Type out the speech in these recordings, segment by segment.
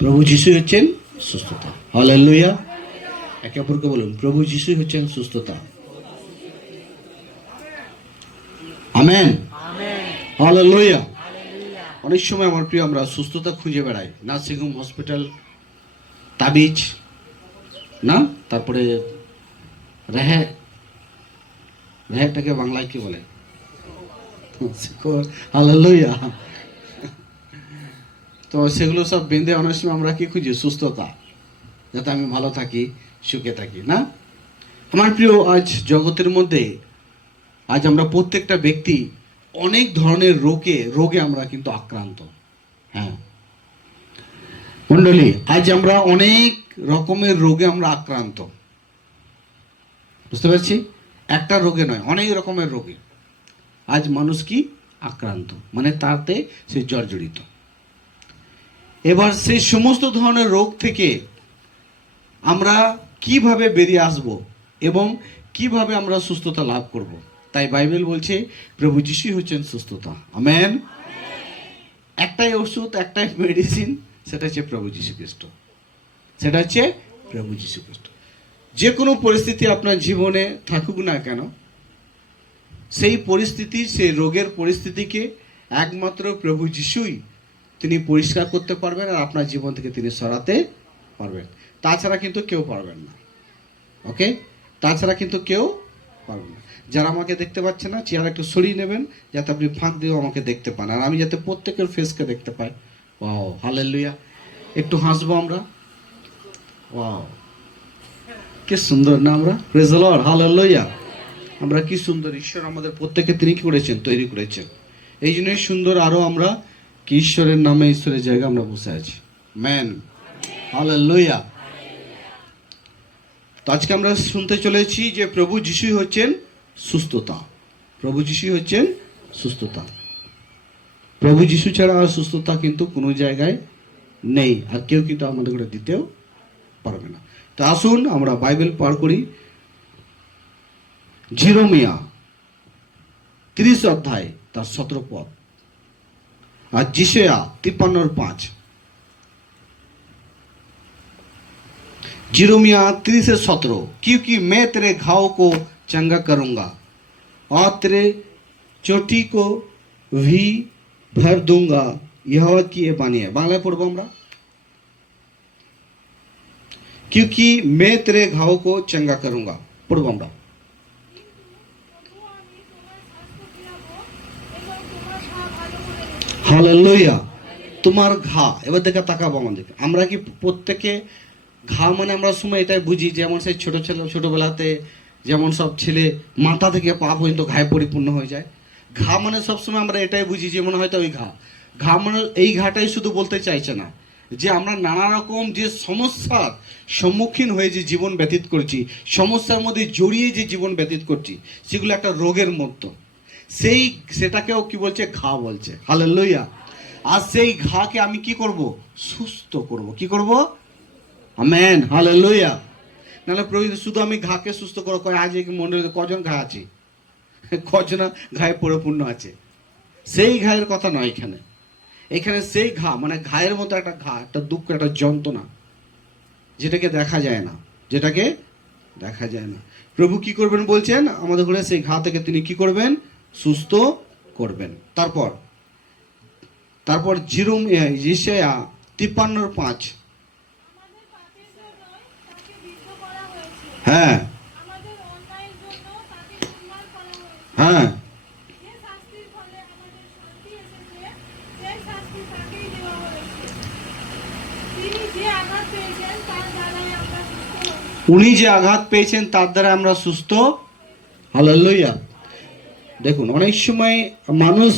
প্রভু যিশু হচ্ছেন সুস্থতা। হালেলুয়া। একে অপরকে বলুন, প্রভু যিশু হচ্ছেন সুস্থতা। আমেন। হালেলুয়া। অনেক সময় আমার প্রিয় আমরা সুস্থতা খুঁজে বেড়াই, নার্সিংহোম, হসপিটাল, তাবিজ, না, তারপরে রেহাটাকে বাংলায় কি বলে? হালেলুয়া। তো সেগুলো সব বেঁধে অনেক সময় আমরা কি খুঁজি? সুস্থতা, যাতে আমি ভালো থাকি, সুখে থাকি, না? আমার প্রিয়, আজ জগতের মধ্যে আজ আমরা প্রত্যেকটা ব্যক্তি অনেক ধরনের রোগে আমরা কিন্তু আক্রান্ত। হ্যাঁ মণ্ডলী, আজ আমরা অনেক রকমের রোগে আমরা আক্রান্ত। বুঝতে পারছি? একটা রোগে নয়, অনেক রকমের রোগে আজ মানুষ কি আক্রান্ত, মানে তাতে সে জর্জরিত। এবার সেই সমস্ত ধরনের রোগ থেকে আমরা কিভাবে বেরিয়ে আসব এবং কিভাবে আমরা সুস্থতা লাভ করব, তাই বাইবেল বলছে প্রভু যিশু হচ্ছেন সুস্থতা। আমেন। একটাই ওষুধ, একটাই মেডিসিন, সেটা হচ্ছে প্রভু যীশু খ্রিস্ট। সেটা হচ্ছে প্রভু যীশু খ্রিস্ট। যে কোনো পরিস্থিতি আপনার জীবনে থাকুক না কেন, সেই পরিস্থিতি, সেই রোগের পরিস্থিতিকে একমাত্র প্রভু যিশুই তিনি পরিষ্কার করতে পারবেন আর আপনার জীবন থেকে তিনি সরাতে পারবেন। তাছাড়া কিন্তু কেউ পারবেন না। ওকে, তাছাড়া কিন্তু কেউ পারবেন না। যারা আমাকে দেখতে পাচ্ছে না, চেয়ার একটু সরিয়ে নেবেন যাতে আপনি ফাঁক দিয়েও আমাকে দেখতে পান, আর আমি যাতে প্রত্যেকের ফেসকে দেখতে পাই। Wow, hallelujah. একটু হাসবো আমরা। ওয়াও, কি সুন্দর না আমরা! Praise the lord, hallelujah. আমরা কি সুন্দর! ঈশ্বর আমাদের প্রত্যেককে তিনি কি করেছেন? তৈরি করেছেন। এই জন্যই সুন্দর আরো আমরা কি ঈশ্বরের নামে, ঈশ্বরের জায়গায় আমরা বসে আছি। Man, hallelujah. তো আজকে আমরা শুনতে চলেছি যে প্রভু যিশুই হচ্ছেন সুস্থতা। প্রভু যিশুই হচ্ছেন সুস্থতা। প্রভু যিশু ছাড়া আর সুস্থতা কিন্তু কোনো জায়গায় নেই, আর কেউ কিন্তু আমাদের করে দিতেও পারবে না। তো আসুন আমরা বাইবেল পার করি। জিরোমিয়া 30 অধ্যায় তার 17 পদ, আর যিশায়া 53:5। जिरोमिया 30:17, क्योंकि मैं तेरे घाव को चंगा करूंगा और तेरे चोटी को भी भर दूंगा, यहोवा की ये बानी है। बांग्ला पढ़बो আমরা। क्योंकि मैं तेरे घाव को चंगा करूंगा, पढ़बो আমরা। हालेलुया। তোমার ঘা, এবার দেখা তাকাবো আমাদের। আমরা কি প্রত্যেকে ঘা মানে আমরা সময় এটাই বুঝি, যেমন সেই ছোটবেলাতে যেমন সব ছেলে মাথা থেকে পা পর্যন্ত ঘায়ে পরিপূর্ণ হয়ে যায়। ঘা মানে সবসময় আমরা এটাই বুঝি যে মনে হয়তো ওই ঘা মানে এই ঘাটাই শুধু বলতে চাইছে না যে আমরা নানা রকম যে সমস্যার সম্মুখীন হয়ে যে জীবন ব্যতীত করছি, সমস্যার মধ্যে জড়িয়ে যে জীবন ব্যতীত করছি, সেগুলো একটা রোগের মতো। সেটাকেও কি বলছে? ঘা বলছে। হালেলুয়া। আর সেই ঘাকে আমি কি করব? সুস্থ করব। কি করব? Amen, hallelujah. নাহলে প্রভু শুধু আমি ঘাকে সুস্থ করো কয়, আজ এই মন্ডলীতে কজন ঘা আছে? কজন ঘায়ে পরিপূর্ণ আছে? সেই ঘায়ের কথা নয় এখানে। এখানে সেই ঘা মানে ঘায়ের মতো একটা ঘা, একটা দুঃখ, একটা যন্ত্রণা, যেটাকে দেখা যায় না, যেটাকে দেখা যায় না। প্রভু কি করবেন বলছেন? আমাদের ঘরে সেই ঘা থেকে তিনি কি করবেন? সুস্থ করবেন। তারপর যিশায়া 53:5। হ্যাঁ হ্যাঁ, উনি যে আঘাত পেয়েছেন তার দ্বারা আমরা সুস্থ। হালেলুয়া। দেখুন, অনেক সময় মানুষ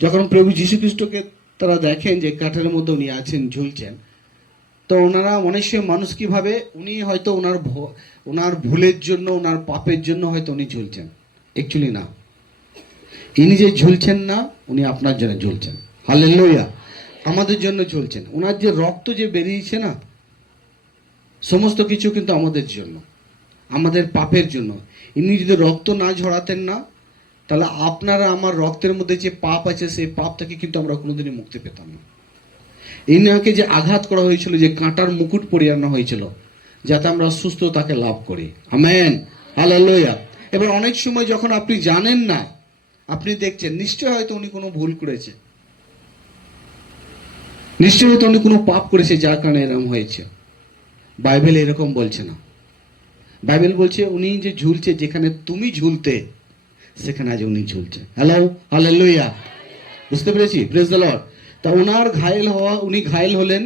যখন প্রভু যীশু খ্রিস্টকে তারা দেখেন যে কাঠের মধ্যে উনি আছেন, ঝুলছেন, তো ওনারা অনেক সময় মানুষ কি ভাবে? উনি হয়তো ওনার ভুলের জন্য, ওনার পাপের জন্য হয়তো উনি ঝুলছেন। অ্যাকচুয়ালি না, ইনি যে ঝুলছেন না, উনি আপনার জন্য ঝুলছেন। হালেলুয়া। আমাদের জন্য ঝুলছেন। ওনার যে রক্ত যে বেরিয়েছে না, সমস্ত কিছু কিন্তু আমাদের জন্য, আমাদের পাপের জন্য। ইনি যদি রক্ত না ঝরাতেন না, তাহলে আপনারা আমার রক্তের মধ্যে যে পাপ আছে, সেই পাপ থেকে কিন্তু আমরা কোনোদিনই মুক্তি পেতাম না। ইনাকে যে আঘাত করা হয়েছিল, যে কাঁটার মুকুট পরিয়ে আনা হয়েছিল, যাতে আমরা সুস্থতাকে লাভ করি। Amen, hallelujah. এবার অনেক সময় যখন আপনি জানেন না, আপনি দেখছেন নিশ্চয় হয়তো উনি কোনো ভুল করেছে, নিশ্চয় হয়তো উনি কোনো পাপ করেছে, যার কারণে এরকম হয়েছে। বাইবেল এরকম বলছে না। বাইবেল বলছে উনি যে ঝুলছে, যেখানে তুমি ঝুলতে সেখানে আজ উনি ঝুলছে। Hello, hallelujah. বুঝতে পেরেছি? Praise the lord. তা ওনার ঘায়েল হওয়া, উনি ঘায়েল হলেন,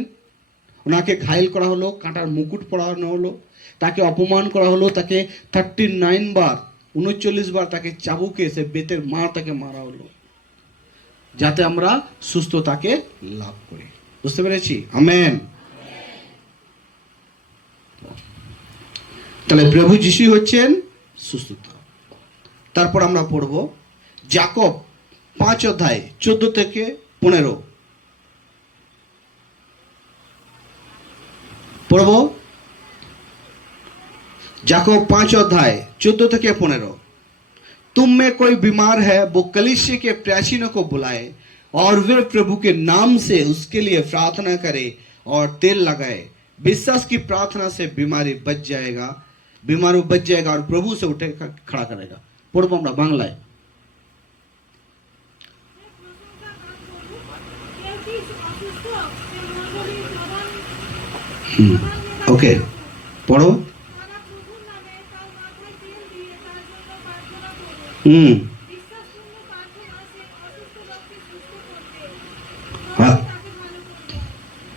ওনাকে ঘায়েল করা হলো, কাঁটার মুকুট পরানো হলো, তাকে অপমান করা হলো, তাকে 39 বার, 39 বার তাকে চাবুকে, সে বেতের মার তাকে মারা হলো, যাতে আমরা সুস্থতাকে লাভ করি। বুঝতে পেরেছি? আমেন। তাহলে প্রভু যিশু হচ্ছেন সুস্থতা। তারপর আমরা পড়ব যাকব 5 অধ্যায় 14 থেকে 15 পড়ব। যাকব 5 अध्याय 14 থেকে 15। तुम में कोई बीमार है, वो कलीसिया के प्यासीनों को बुलाए और वे प्रभु के नाम से उसके लिए प्रार्थना करे और तेल लगाए। विश्वास की प्रार्थना से बीमारी बच जाएगा, बीमार बच जाएगा और प्रभु से उठे खड़ा करेगा। पढ़बो আমরা বাংলায়। ওকে, পড়ো।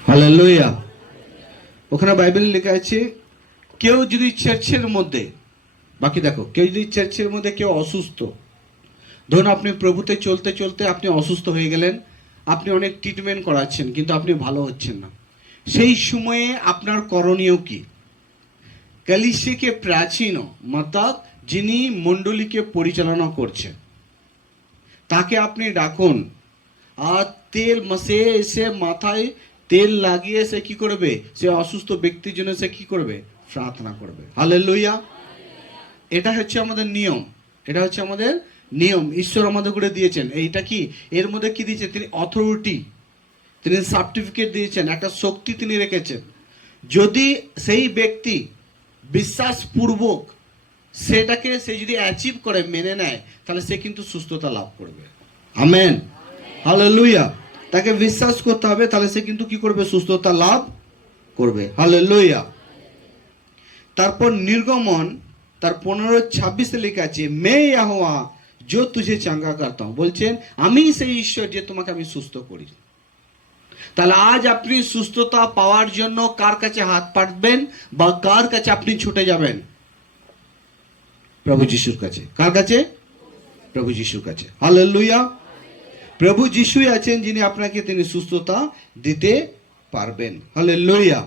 হালেলুয়া। ওখানে বাইবেলে লেখা আছে, কেউ যদি চার্চের মধ্যে, বাকি দেখো, কেউ যদি চার্চের মধ্যে কেউ অসুস্থ, ধরুন আপনি প্রভুতে চলতে চলতে আপনি অসুস্থ হয়ে গেলেন, আপনি অনেক ট্রিটমেন্ট করাচ্ছেন কিন্তু আপনি ভালো হচ্ছেন না, সেই সময়ে আপনার করণীয় কি? কলিসিয়াকে প্রাচীন অর্থাৎ যিনি মণ্ডলীকে পরিচালনা করছেন তাকে আপনি ডাকুন, আর তেল মাসে এসে মাথায় তেল লাগিয়ে সে কি করবে? সে অসুস্থ ব্যক্তির জন্য সে কি করবে? প্রার্থনা করবে। হালেলুয়া। এটা হচ্ছে আমাদের নিয়ম, এটা হচ্ছে আমাদের নিয়ম, ঈশ্বর আমাদের করে দিয়েছেন। এইটা কি, এর মধ্যে কি দিয়েছেন? তিনি অথরিটি, তিনি সার্টিফিকেট দিয়েছেন, একটা শক্তি তিনি রেখেছেন। যদি সেই ব্যক্তি বিশ্বাসপূর্বক সেটাকে সে যদি অ্যাচিভ করে, মেনে নেয়, তাহলে সে কিন্তু সুস্থতা লাভ করবে। Amen, hallelujah. তাকে বিশ্বাস করতে হবে, তাহলে সে কিন্তু কি করবে? সুস্থতা লাভ করবে। হালেলুয়া। তারপর নির্গমন তার 15:26 লেখা আছে, মে ইয়াহোয়া जो तुझे চাঙ্গা करता हूं, বলছেন আমি সেই ঈশ্বর যে তোমাকে আমি সুস্থ করি। তাহলে আজ আপনি সুস্থতা পাওয়ার জন্য কার কাছে হাত পাতবেন বা কার কাছে আপনি ছুটে যাবেন? প্রভু যিশুর কাছে। কার কাছে? প্রভু যিশুর কাছে। হালেলুয়া। প্রভু যিশুই আছেন যিনি আপনাকে তিনি সুস্থতা দিতে পারবেন। হালেলুয়া।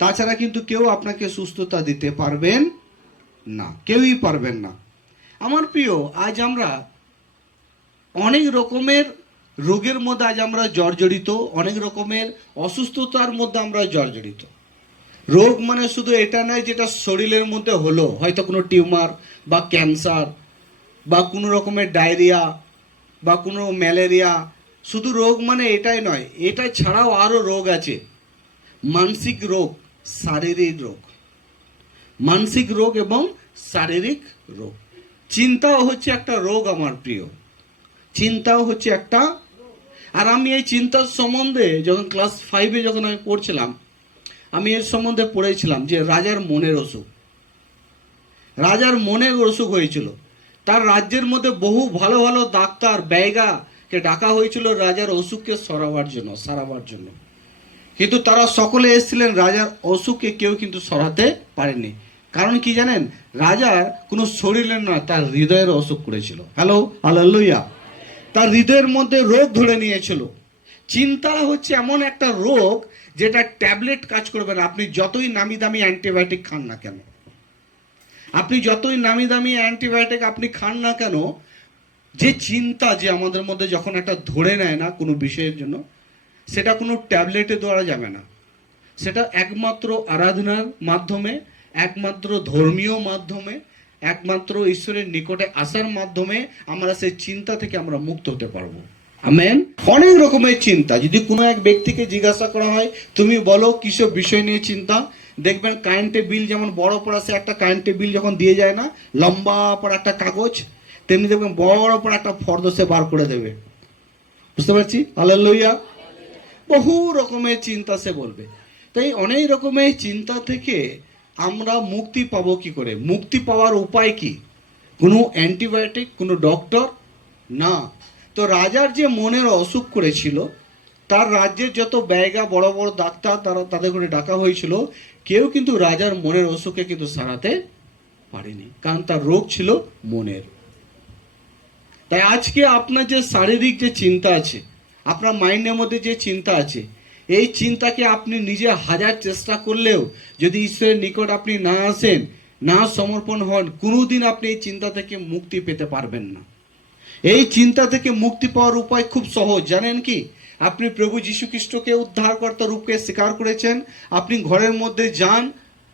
তাছাড়া কিন্তু কেউ আপনাকে সুস্থতা দিতে পারবেন না, কেউই পারবেন না। আমার প্রিয়, আজ আমরা অনেক রকমের রোগের মধ্যে আজ আমরা জর্জরিত, অনেক রকমের অসুস্থতার মধ্যে আমরা জর্জরিত। রোগ মানে শুধু এটা নয় যেটা শরীরের মধ্যে হলো, হয়তো কোনো টিউমার বা ক্যান্সার বা কোনো রকমের ডায়রিয়া বা কোনো ম্যালেরিয়া। শুধু রোগ মানে এটাই নয়, এটা ছাড়াও আরও রোগ আছে। মানসিক রোগ, শারীরিক রোগ, মানসিক রোগ এবং শারীরিক রোগ। চিন্তাও হচ্ছে একটা রোগ আমার প্রিয়, চিন্তাও হচ্ছে একটা। আর আমি এই চিন্তার সম্বন্ধে যখন ক্লাস 5-এ যখন আমি পড়ছিলাম, আমি এর সম্বন্ধে পড়েছিলাম যে রাজার মনের অসুখ, রাজার মনের অসুখ হয়েছিল। তার রাজ্যের মধ্যে বহু ভালো ভালো ডাক্তার ব্যয়গাকে ডাকা হয়েছিল রাজার অসুখকে সারাবার জন্য, কিন্তু তারা সকলে এসেছিলেন, রাজার অসুখকে কেউ কিন্তু সরাতে পারেনি। কারণ কি জানেন? রাজার কোনো শরীরের না, তার হৃদয়ের অসুখ করেছিল। Hello, hallelujah. তার হৃদয়ের মধ্যে রোগ ধরে নিয়েছিল। চিন্তা হচ্ছে এমন একটা রোগ যেটা ট্যাবলেট কাজ করবে না। আপনি যতই নামি দামি অ্যান্টিবায়োটিক খান না কেন, আপনি যতই নামি দামি অ্যান্টিবায়োটিক আপনি খান না কেন, যে চিন্তা যে আমাদের মধ্যে যখন একটা ধরে নেয় না কোনো বিষয়ের জন্য, সেটা কোনো ট্যাবলেটের দ্বারা যাবে না। সেটা একমাত্র আরাধনার মাধ্যমে, একমাত্র ধর্মীয় মাধ্যমে, একমাত্র ঈশ্বরের নিকটে আসার মাধ্যমে আমরা সেই চিন্তা থেকে আমরা মুক্ত হতে পারবো। আমেন। অনেক রকমের চিন্তা, যদি কোনো এক ব্যক্তিকে জিজ্ঞাসা করা হয় তুমি বলো কিসব বিষয় নিয়ে চিন্তা, দেখবেন কারেন্টের বিল যেমন বড় পড়া, সে একটা কারেন্টের বিল যখন দিয়ে যায় না লম্বা পর একটা কাগজ, তেমনি দেখবেন বড় পর একটা ফর্দ সে বার করে দেবে। বুঝতে পারছি? হালেলুয়া। বহু রকমের চিন্তা সে বলবে। তাই অনেক রকমের চিন্তা থেকে আমরা মুক্তি পাবো কি করে? মুক্তি পাওয়ার উপায় কি? কোনো অ্যান্টিবায়োটিক, কোনো ডক্টর না। তো রাজার যে মনের অসুখ করেছিল, তার রাজ্যের যত ব্যয়গা বড় বড় ডাক্তার তাদের করে ডাকা হয়েছিল, কেউ কিন্তু রাজার মনের অসুখে কিন্তু সারাতে পারেনি, কারণ তার রোগ ছিল মনের। তাই আজকে আপনার যে শারীরিক যে চিন্তা আছে, আপনার মাইন্ডের মধ্যে যে চিন্তা আছে, এই চিন্তাকে আপনি নিজে হাজার চেষ্টা করলেও যদি ঈশ্বরের নিকট আপনি না আসেন, না সমর্পণ হন, কোনোদিন আপনি এই চিন্তা থেকে মুক্তি পেতে পারবেন না। এই চিন্তা থেকে মুক্তি পাওয়ার উপায় খুব সহজ, জানেন কি? আপনি প্রভু যীশু খ্রিস্টকে উদ্ধারকর্তা রূপকে স্বীকার করেছেন, আপনি ঘরের মধ্যে যান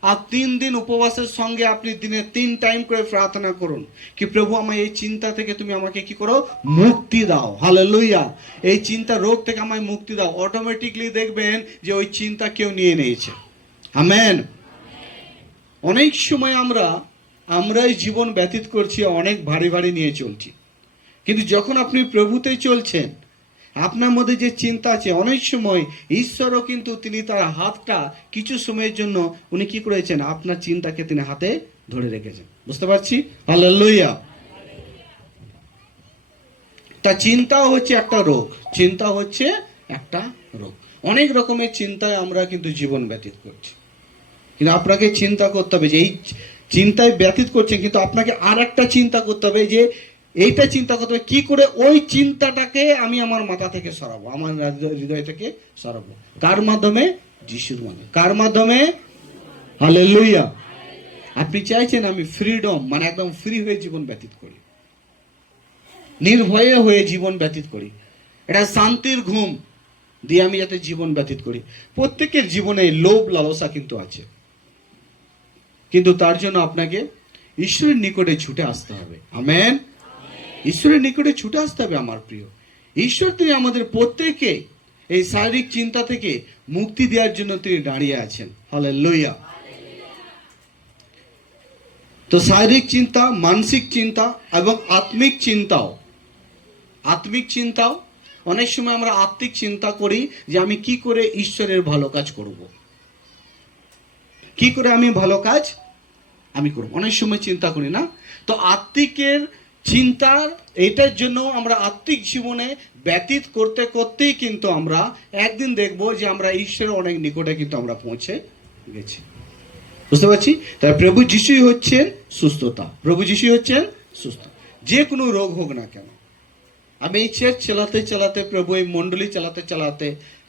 আর 3 দিন উপবাসের সঙ্গে আপনি দিনে 3 টাইম করে প্রার্থনা করুন কি প্রভু আমার এই চিন্তা থেকে তুমি আমাকে কি করো? মুক্তি দাও। হালেলুয়া। এই চিন্তা রোগ থেকে আমায় মুক্তি দাও। অটোমেটিকলি দেখবেন যে ওই চিন্তা কেউ নিয়ে নিয়েছে। আমেন। অনেক সময় আমরাই জীবন ব্যতীত করছি, অনেক ভারী ভারী নিয়ে চলছি, কিন্তু যখন আপনি প্রভুতেই চলছেন, আপনার মধ্যে যে চিন্তা আছে, অনেক সময় ঈশ্বরও কিন্তু তিনি তার হাতটা কিছু সময়ের জন্য উনি কি করেছেন? আপনার চিন্তাকে তিনি হাতে ধরে রেখেছেন। বুঝতে পারছি? হালেলুয়া। তা চিন্তা হচ্ছে একটা রোগ, চিন্তা হচ্ছে একটা রোগ। অনেক রকমের চিন্তায় আমরা কিন্তু জীবন ব্যতীত করছি, কিন্তু আপনাকে চিন্তা করতে হবে যে এই চিন্তায় ব্যতীত করছেন, কিন্তু আপনাকে আর একটা চিন্তা করতে হবে যে এইটা চিন্তা করতে হবে কি করে ওই চিন্তাটাকে আমি আমার মাথা থেকে সরাবো, আমার হৃদয় থেকে সরাবো। কার মাধ্যমে? যিশুর মাধ্যমে। কার মাধ্যমে? হালেলুয়া। আপনি চাইছেন আমি ফ্রিডম, মানে একদম ফ্রি হয়ে জীবন ব্যতীত করি, নির্ভয়ে হয়ে জীবন ব্যতীত করি, এটা শান্তির ঘুম দিয়ে আমি যাতে জীবন ব্যতীত করি। প্রত্যেকের জীবনে লোভ লালসা কিন্তু আছে, কিন্তু তার জন্য আপনাকে ঈশ্বরের নিকটে ছুটে আসতে হবে। আমেন। ঈশ্বরের নিকটে ছুটে আসতে হবে আমার প্রিয়। ঈশ্বর তিনি আমাদের প্রত্যেককে এই শারীরিক চিন্তা থেকে মুক্তি দেওয়ার জন্য তিনি দাঁড়িয়ে আছেন। হালেলুয়া। তো শারীরিক চিন্তা, মানসিক চিন্তা এবং আত্মিক চিন্তাও অনেক সময় আমরা আত্মিক চিন্তা করি যে আমি কি করে ঈশ্বরের ভালো কাজ করব, কি করে আমি ভালো কাজ আমি করব, অনেক সময় চিন্তা করি না। তো আত্মিকের চিন্তার এটার জন্য আমরা আত্মিক জীবনে ব্যতীত করতে করতেই কিন্তু আমরা একদিন দেখব যে আমরা ঈশ্বরের অনেক নিকটে কিন্তু আমরা পৌঁছে গেছি। বুঝতে পারছি? তাই প্রভু যিশুই হচ্ছেন সুস্থতা। প্রভু যিশুই হচ্ছেন সুস্থ, যে কোনো রোগ হোক না কেন। আমি এই চার্চ চালাতে চালাতে, প্রভু এই মণ্ডলী চালাতে চালাতে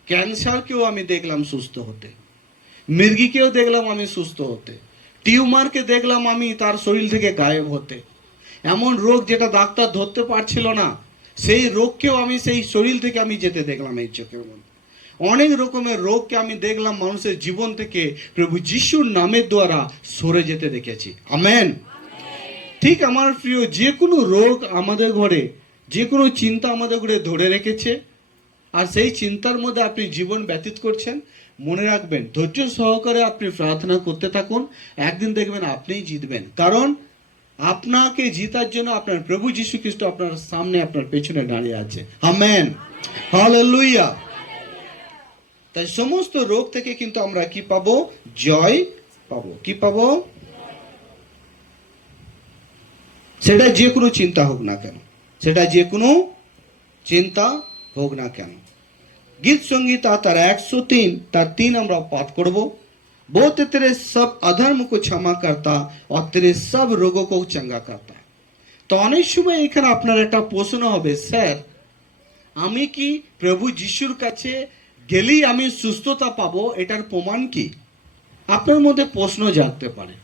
ক্যান্সারকেও আমি দেখলাম সুস্থ হতে, মৃগীকেও দেখলাম আমি সুস্থ হতে, টিউমারকে দেখলাম আমি তার শরীর থেকে গায়েব হতে। এমন রোগ যেটা ডাক্তার ধরতে পারছিল না, সেই রোগকেও আমি সেই শরীর থেকে আমি যেতে দেখলাম এই চোখের মধ্যে। অনেক রকমের রোগকে আমি দেখলাম মানুষের জীবন থেকে প্রভু যিশুর নামের দ্বারা সরে যেতে দেখেছি। আমেন। ঠিক আমার প্রিয়, যে কোনো রোগ আমাদের ঘরে, যে কোনো চিন্তা আমাদের ঘরে ধরে রেখেছে, আর সেই চিন্তার মধ্যে আপনি জীবন ব্যতীত করছেন, মনে রাখবেন ধৈর্য সহকারে আপনি প্রার্থনা করতে থাকুন, একদিন দেখবেন আপনিই জিতবেন। কারণ আপনাকে জিতার জন্য আপনার প্রভু যীশু খ্রিস্ট আপনার সামনে, আপনার পেছনে দাঁড়িয়ে আছে। আমেন। হালেলুয়া। তাই সমস্ত রোগ থেকে কিন্তু আমরা কি পাবো? জয় পাবো। কি পাবো? সেটা যে কোনো চিন্তা হোক না কেন, সেটা যে কোনো চিন্তা হোক না কেন। गीत संगीता तार 103 तार 3 আমরা পাঠ করব। वो तेरे सब अधर्म को क्षमा करता और तेरे सब रोगों को चंगा करता। তো অনেক সময় এখানে আপনার একটা প্রশ্ন হবে, স্যার আমি কি প্রভু যিশুর কাছে গেলেই আমি সুস্থতা পাবো, এটার প্রমাণ কি? আপনার মধ্যে প্রশ্ন জাগতে পারে।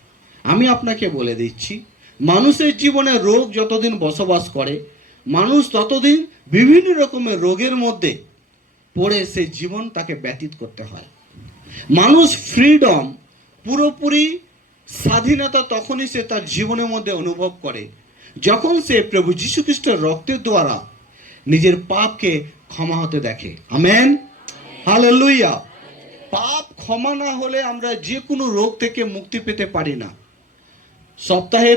আমি আপনাকে বলে দিচ্ছি, মানুষের জীবনে রোগ যতদিন বসবাস করে, মানুষ ততদিন বিভিন্ন রকমের রোগের মধ্যে পড়ে সে জীবন তাকে ব্যতীত করতে হয়। মানুষ ফ্রিডম, পুরোপুরি স্বাধীনতা তখনই সে তার জীবনের মধ্যে অনুভব করে যখন সে প্রভু যীশু খ্রিস্টের রক্তের দ্বারা নিজের পাপকে ক্ষমা হতে দেখে। Amen, hallelujah. পাপ ক্ষমা না হলে আমরা যে কোনো রোগ থেকে মুক্তি পেতে পারি না।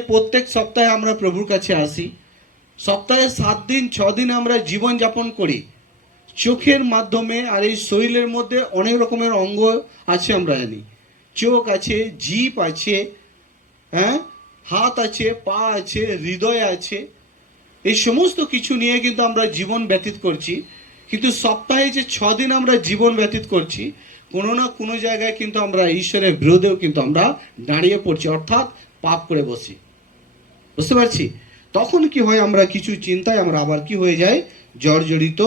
প্রত্যেক সপ্তাহে আমরা প্রভুর কাছে আসি। সপ্তাহে 7 দিন 6 দিন আমরা জীবন যাপন করি চোখের মাধ্যমে। আর এই শরীরের মধ্যে অনেক রকমের অঙ্গ আছে আমরা জানি। চোখ আছে, জিভ আছে, হ্যাঁ, হাত আছে, পা আছে, হৃদয় আছে। এই সমস্ত কিছু নিয়ে কিন্তু আমরা জীবন ব্যতীত করছি। কিন্তু সপ্তাহে যে 6 দিন আমরা জীবন ব্যতীত করছি, কোনো না কোনো জায়গায় কিন্তু আমরা ঈশ্বরের বিরোধেও কিন্তু আমরা দাঁড়িয়ে পড়ছি, অর্থাৎ পাপ করে বসি। বুঝতে পারছি? তখন কি হয়, আমরা কিছু চিন্তায় আমরা আবার কি হয়ে যায়, জর্জরিত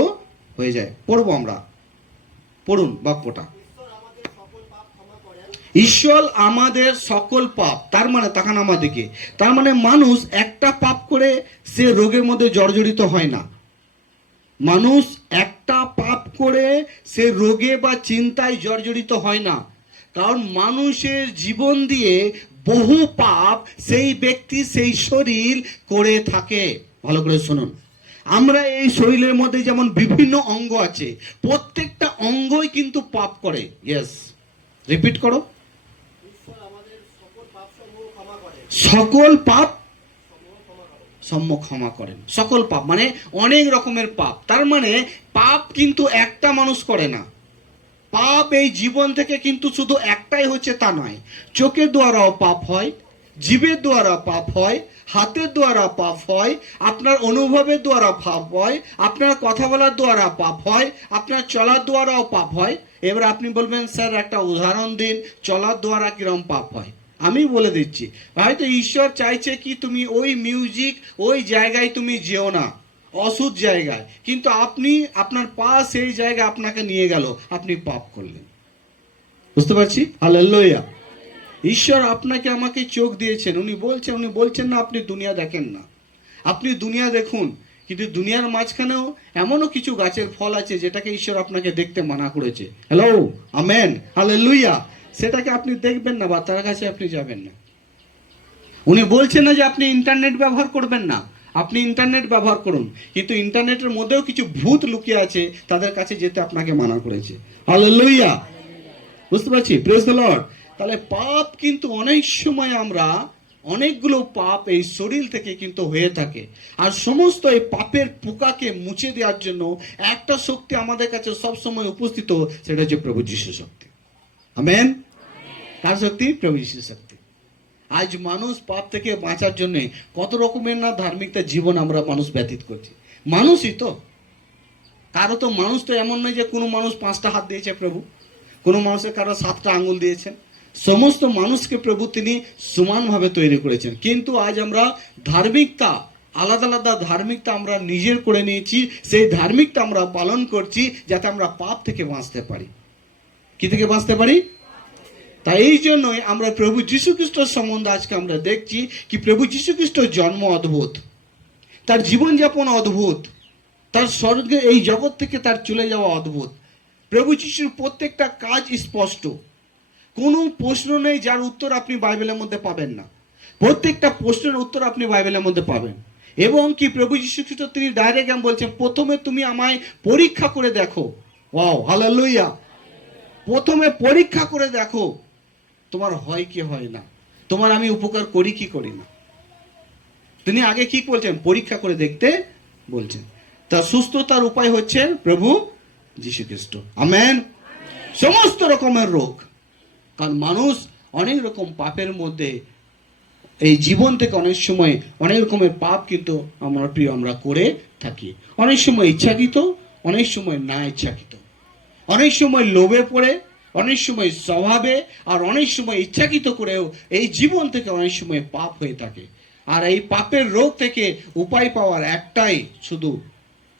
হয়ে যায়। পড়বো আমরা, পড়ুন বাক্যটা। ঈশ্বর আমাদের সকল পাপ, তার মানে তাকান আমাদেরকে, তার মানে মানুষ একটা পাপ করে সে রোগের মধ্যে জর্জরিত হয় না। মানুষ একটা পাপ করে সে রোগে বা চিন্তায় জর্জরিত হয় না। কারণ মানুষের জীবন দিয়ে বহু পাপ সেই ব্যক্তি, সেই শরীর করে থাকে। ভালো করে শুনুন, আমরা এই শরীরের মধ্যে যেমন বিভিন্ন অঙ্গ আছে, প্রত্যেকটা অঙ্গই কিন্তু পাপ করে। ইয়েস, রিপিট করো। সকল পাপ ক্ষমা করেন। সকল পাপ মানে অনেক রকমের পাপ। তার মানে পাপ কিন্তু একটা মানুষ করে না। পাপ এই জীবন থেকে কিন্তু শুধু একটাই হচ্ছে তা নয়। চোখের দ্বারাও পাপ হয়, জিভের দ্বারা পাপ হয়, হাতের দ্বারা পাপ হয়, আপনার অনুভবের দ্বারা পাপ হয়, আপনার কথা বলার দ্বারা পাপ হয়, আপনার চলার দ্বারাও পাপ হয়। এবার আপনি বলবেন, স্যার একটা উদাহরণ দিন, চলার দ্বারা কিরম পাপ হয়। আমি বলে দিচ্ছি। হয়তো ঈশ্বর চাইছে কি তুমি ওই মিউজিক, ওই জায়গায় তুমি যেও না, অশুদ্ধ জায়গায়, কিন্তু আপনি আপনার পা সেই জায়গায় আপনাকে নিয়ে গেল, আপনি পাপ করলেন। বুঝতে পারছি? হালেলুয়া। ঈশ্বর আপনাকে আমাকে চোখ দিয়েছেন, উনি বলছেন না আপনি দুনিয়া দেখেন না। আপনি দুনিয়া দেখুন, কিন্তু দুনিয়ার মাঝখানেও এমনও কিছু গাছের ফল আছে যেটাকে ঈশ্বর আপনাকে দেখতে মানা করেছে। Hello, amen, hallelujah. সেটাকে আপনি দেখবেন না বা তার কাছে আপনি যাবেন না। উনি বলছেন না যে আপনি ইন্টারনেট ব্যবহার করবেন না, আপনি ইন্টারনেট ব্যবহার করুন, কিন্তু ইন্টারনেটের মধ্যেও কিছু ভূত লুকিয়ে আছে, তাদের কাছে যেতে আপনাকে মানা করেছে। হালেলুয়া। বুঝতে পারছি? Praise the lord. তাহলে পাপ কিন্তু অনেক সময় আমরা অনেকগুলো পাপ এই শরীর থেকে কিন্তু হয়ে থাকে। আর সমস্ত এই পাপের পোকাকে মুছে দেওয়ার জন্য একটা শক্তি আমাদের কাছে সবসময় উপস্থিত, সেটা হচ্ছে প্রভু যীশু শক্তি। আমেন। কার শক্তি? প্রভু যীশু শক্তি। আজ মানুষ পাপ থেকে বাঁচার জন্য কত রকমের না ধার্মিকতা জীবন আমরা মানুষ ব্যতীত করছি। মানুষই তো, কারো তো মানুষ তো এমন নয় যে কোনো মানুষ 5টা হাত দিয়েছে প্রভু, কোনো মানুষের কারো 7টা আঙুল দিয়েছেন। সমস্ত মানুষকে প্রভু তিনি সমানভাবে তৈরি করেছেন। কিন্তু আজ আমরা ধার্মিকতা, আলাদা আলাদা ধার্মিকতা আমরা নিজের করে নিয়েছি। সেই ধার্মিকতা আমরা পালন করছি যাতে আমরা পাপ থেকে বাঁচতে পারি। কি থেকে বাঁচতে পারি? তাই এই জন্যই আমরা প্রভু যীশু খ্রিস্টের সম্বন্ধে আজকে আমরা দেখছি কি প্রভু যীশু খ্রিস্টের জন্ম অদ্ভুত, তার জীবনযাপন অদ্ভুত, তার স্বর্গে এই জগৎ থেকে তার চলে যাওয়া অদ্ভুত। প্রভু যীশুর প্রত্যেকটা কাজ স্পষ্ট, কোনো প্রশ্ন নেই যার উত্তর আপনি বাইবেলের মধ্যে পাবেন না। প্রত্যেকটা প্রশ্নের উত্তর আপনি বাইবেলের মধ্যে পাবেন। এবং কি প্রভু যীশু খ্রিস্ট তিনি ডাইরেক্ট বলছেন, প্রথমে তুমি আমায় পরীক্ষা করে দেখো। Wow, hallelujah. প্রথমে পরীক্ষা করে দেখো তোমার হয় কি হয় না, তোমার আমি উপকার করি কি করি না। তিনি আগে কি বলছেন? পরীক্ষা করে দেখতে বলছেন। তার সুস্থতার উপায় হচ্ছে প্রভু যীশু খ্রিস্ট। আমেন। সমস্ত রকমের রোগ, কারণ মানুষ অনেক রকম পাপের মধ্যে এই জীবন থেকে অনেক সময় অনেক রকমের পাপ কিন্তু আমরা করে থাকি। অনেক সময় ইচ্ছাকৃত, অনেক সময় না ইচ্ছাকৃত, অনেক সময় লোভে পড়ে, অনেক সময় স্বভাবে, আর অনেক সময় ইচ্ছাকৃত করেও এই জীবন থেকে অনেক সময় পাপ হয়ে থাকে। আর এই পাপের রোগ থেকে উপায় পাওয়ার একটাই, শুধু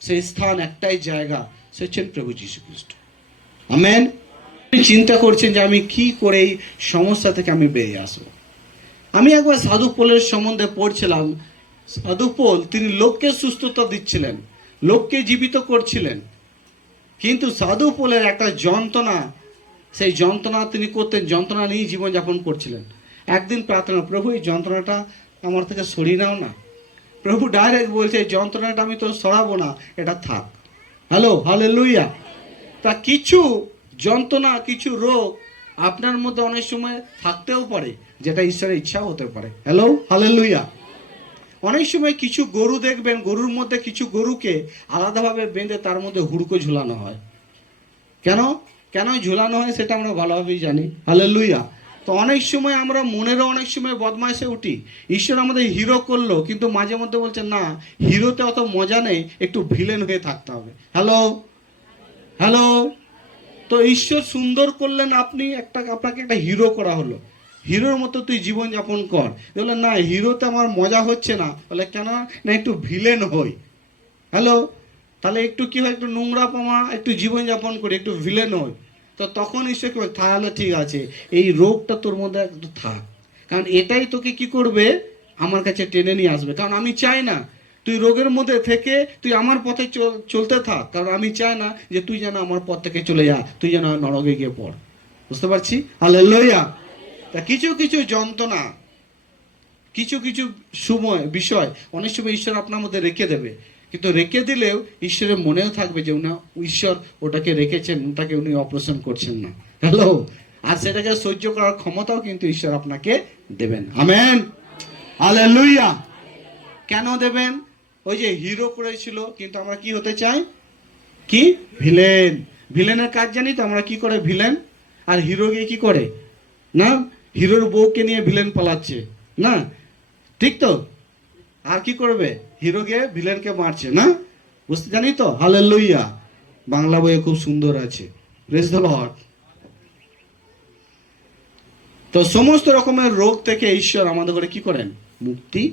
সেই স্থান, একটাই জায়গা, সে হচ্ছেন প্রভু যীশু খ্রিস্ট। আমেন। চিন্তা করছেন যে আমি কি করে এই সমস্যা থেকে আমি বেরিয়ে আসবো। আমি একবার সাধু পোলের সম্বন্ধে পড়ছিলাম। সাধু পোল তিনি লোককে সুস্থতা দিচ্ছিলেন, লোককে জীবিত করছিলেন, কিন্তু সাধু পোলের একটা যন্ত্রণা, সেই যন্ত্রণা তিনি করতেন, যন্ত্রণা নিয়েই জীবনযাপন করছিলেন। একদিন প্রার্থনা, প্রভু এই যন্ত্রণাটা আমার থেকে সরিয়ে নাও না, প্রভু ডাইরেক্ট বলছে যন্ত্রণাটা আমি তো সরাবো না, এটা থাক। Hello, hallelujah. তা কিছু যন্ত্রণা, কিছু রোগ আপনার মধ্যে অনেক সময় থাকতেও পারে, যেটা ঈশ্বরের ইচ্ছা হতে পারে। Hello, hallelujah. অনেক সময় কিছু গরু দেখবেন, গরুর মধ্যে কিছু গরুকে আলাদাভাবে বেঁধে তার মধ্যে হুড়কো ঝুলানো হয়। কেন কেন ঝুলানো হয় সেটা আমরা ভালোভাবেই জানি। হালেলুয়া। তো অনেক সময় আমরা মনেরও অনেক সময় বদমাইশে উঠি। ঈশ্বর আমাদের হিরো করলো, কিন্তু মাঝে মধ্যে বলছেন না, হিরোতে অত মজা নেই, একটু ভিলেন হয়ে থাকতে হবে। Hello, hello. তো ঈশ্বর সুন্দর করলেন, আপনাকে একটা হিরো করা হলো, হিরোর মতো তুই জীবন যাপন কর। বললেন না, হিরোতে আমার মজা হচ্ছে না। বলে কেন না, একটু ভিলেন হই। হ্যালো, তাহলে একটু কি হয়, একটু নোংরা পামা একটু জীবনযাপন করি, একটু ভিলেন হই। তো তখন ঈশ্বর কি বলে, তাহলে ঠিক আছে, এই রোগটা তোর মধ্যে একটু থাক, কারণ এটাই তোকে কি করবে, আমার কাছে টেনে নিয়ে আসবে। কারণ আমি চাই না তুই রোগের মধ্যে থেকে তুই আমার পথে চলতে থাক, কারণ আমি চাই না যে তুই যেন আমার পথ থেকে চলে যা, তুই যেন নরকে গিয়ে পড়। বুঝতে পারছি? হালেলুয়া। তা কিছু কিছু যন্ত্রণা, কিছু কিছু বিষয় অনেক সময় ঈশ্বর আপনার মধ্যে রেখে দেবে, কিন্তু রেখে দিলেও ঈশ্বরের মনেও থাকবে যে ঈশ্বর ওটাকে রেখেছেন, ওটাকে উনি অপারেশন করছেন না। হ্যালো। আর সেটাকে সহ্য করার ক্ষমতাও কিন্তু ঈশ্বর আপনাকে দেবেন। Amen, hallelujah. কেন দেবেন? ওই যে হিরো করেছিল, কিন্তু আমরা কি হতে চাই, কি ভিলেন। ভিলেনের কাজ জানি তো আমরা কি করে, ভিলেন। আর হিরো গিয়ে কি করে না, হিরোর বউকে নিয়ে ভিলেন পালাচ্ছে না, ঠিক তো? আর কি করবে, হিরোকে ভিলেনকে মারছে না। বুঝতে জানি তো? হালেলুয়া। বাংলা বইয়ে খুব সুন্দর আছে। Praise the lord. তো সমস্ত রকমের রোগ থেকে ঈশ্বর আমাদের করে কি করেন, মুক্তি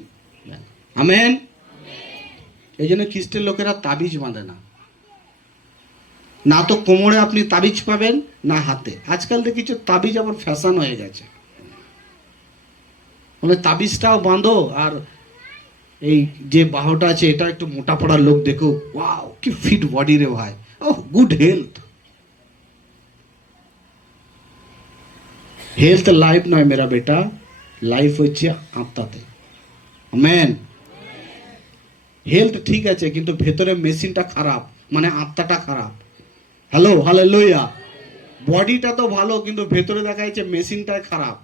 দেন। আমেন। এই জন্য খ্রিস্টের লোকেরা তাবিজ বাঁধে না, না তো কোমরে আপনি তাবিজ পাবেন, না হাতে। আজকাল দেখেছি তাবিজ আবার ফ্যাশন হয়ে গেছে, মানে তাবিজটাও বাঁধো, আর এই যে বাহুটা আছে এটা একটু মোটা পড়ার লোক দেখো, ওয়াও কি ফিট বডি রে ভাই, ও গুড হেলথ। হেলথ লাইফ নয় মেরা বেটা, লাইফ হচ্ছে আত্মাতে। আমেন। হেলথ ঠিক আছে, কিন্তু ভেতরে মেশিনটা খারাপ, মানে আত্মাটা খারাপ। Hello, hallelujah. বডিটা তো ভালো, কিন্তু ভেতরে দেখা যাচ্ছে মেশিনটা খারাপ।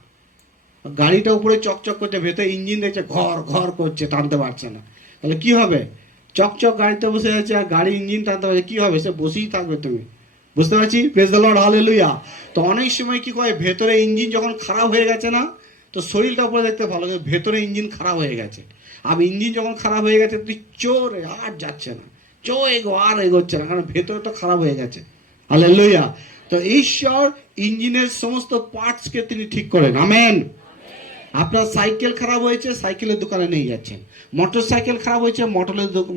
গাড়িটা উপরে চকচক করছে, ভেতরে ইঞ্জিন দেখছে ঘর ঘর করছে, টানতে পারছে না। তাহলে কি হবে? চকচক গাড়িতে বসে আছে আর গাড়ি ইঞ্জিন টানতে পারছে, কি হবে? সে বসেই থাকবে তুমি। বুঝতে পারছি? Praise the lord, hallelujah. তো অনেক সময় কি করে, ভেতরে ইঞ্জিন যখন খারাপ হয়ে গেছে না, তো শরীরটা উপরে দেখতে ভালো, কিন্তু ভেতরে ইঞ্জিন খারাপ হয়ে গেছে। আর ইঞ্জিন যখন খারাপ হয়ে গেছে, তুই চোরে আর যাচ্ছে না, আর এগোচ্ছে না, কারণ ভেতরে তো খারাপ হয়ে গেছে। হালেলুয়া। তো ঈশ্বর ইঞ্জিনের সমস্ত পার্টসকে তিনি ঠিক করেন। আমেন। আপনার সাইকেল খারাপ হয়েছে, সাইকেলের দোকানে নিয়ে যাচ্ছেন। মোটর সাইকেল খারাপ হয়েছে,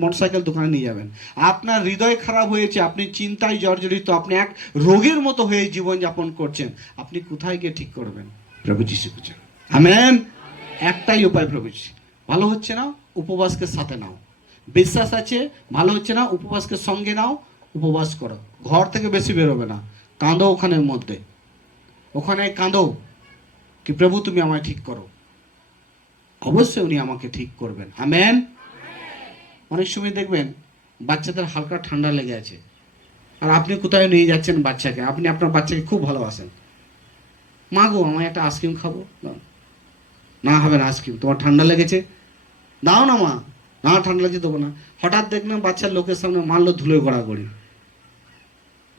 মোটর সাইকেল দোকানে নিয়ে যাবেন। আপনার হৃদয় খারাপ হয়েছে, আপনি চিন্তায় জর্জরিত, আপনি এক রোগের মতো হয়ে জীবনযাপন করছেন, আপনি কোথায় গিয়ে ঠিক করবেন? প্রভু যিশু খুঁজে। আমেন। একটাই উপায়, প্রভু যিশু। ভালো হচ্ছে না, উপবাসকে সাথে নাও। বিশ্বাস আছে, ভালো হচ্ছে না, উপবাসকে সঙ্গে নাও, উপবাস করো। ঘর থেকে বেশি বেরোবে না, কাঁদো ওখানের মধ্যে, ওখানে কাঁদো কি প্রভু তুমি আমায় ঠিক করো। অবশ্যই উনি আমাকে ঠিক করবেন। আমেন। অনেক সময় দেখবেন বাচ্চাদের হালকা ঠান্ডা লেগে আছে, আর আপনি কোথায় নিয়ে যাচ্ছেন বাচ্চাকে, আপনি আপনার বাচ্চাকে খুব ভালোবাসেন। মা গো, আমায় একটা আইসক্রিম খাবো। না হবে না আইসক্রিম, তোমার ঠান্ডা লেগেছে, দাও না মা। না ঠান্ডা লেগেছে, দেবো না। হঠাৎ দেখলাম বাচ্চার লোকের সামনে মারলো ধুলো গড়াগড়ি,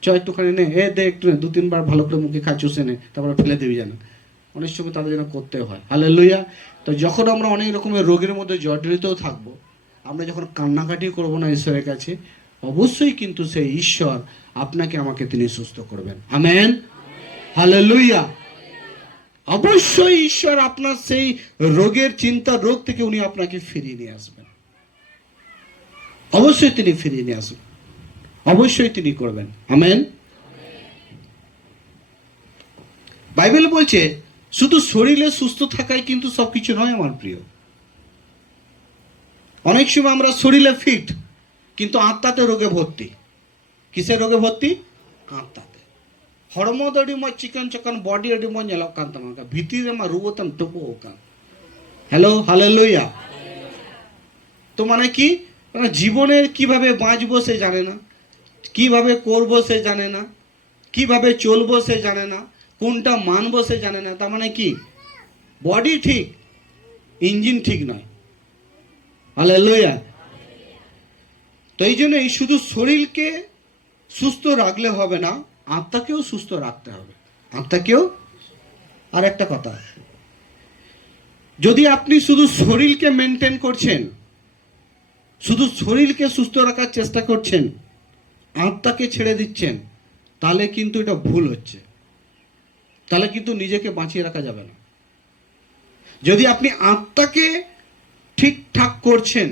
চ একটুখানি নে, এ দে একটু, দু তিনবার ভালো করে মুখে খা, চুষে নে, তারপরে ফেলে দিবি যেন। অনেক সময় তাদের যেন করতে হয়। হালেলুয়া। তো যখন আমরা অনেক রকমের রোগের মধ্যে জর্জরিতও থাকবো, আমরা যখন কান্নাকাটি করবো না ঈশ্বরের কাছে, অবশ্যই কিন্তু সেই ঈশ্বর আপনাকে আমাকে তিনি সুস্থ করবেন। Amen, hallelujah. অবশ্যই ঈশ্বর আপনার সেই রোগের চিন্তা, রোগ থেকে উনি আপনাকে ফিরিয়ে নিয়ে আসবেন। অবশ্যই তিনি ফিরিয়ে নিয়ে আসবেন, অবশ্যই তিনি করবেন। আমেন। বাইবেল বলছে শুধু শরীরে সুস্থ থাকাই কিন্তু সবকিছু নয় আমার প্রিয়। অনেক সময় আমরা শরীরে ফিট, কিন্তু আত্মাতে রোগে ভর্তি। কিসের রোগে ভর্তি? আত্মাতে। হরমোদড়ি মই চিকন চিকন বডি অডি মই নেলক কান্তাম ভিতরে মা রুবতন টুপো কান। Hello, hallelujah. তো মানে কি, মানে জীবনের কিভাবে বাঁচবো সে জানে না, কিভাবে করব সে জানে না, কিভাবে চলবো সে জানে না, কোনটা মানবো সে জানে না। তার মানে কি, বডি ঠিক, ইঞ্জিন ঠিক নয়। হালেলুয়া। তো এই জন্যই শুধু শরীরকে সুস্থ রাখলে হবে না, আত্মাকেও সুস্থ রাখতে হবে, আত্মাকেও। আর একটা কথা, যদি আপনি শুধু শরীরকে মেনটেন করছেন, শুধু শরীরকে সুস্থ রাখার চেষ্টা করছেন, আত্মাকে ছেড়ে দিচ্ছেন, তাহলে কিন্তু এটা ভুল হচ্ছে, তাহলে কিন্তু নিজেকে বাঁচিয়ে রাখা যাবে না। যদি আপনি আত্মাকে ঠিকঠাক করছেন,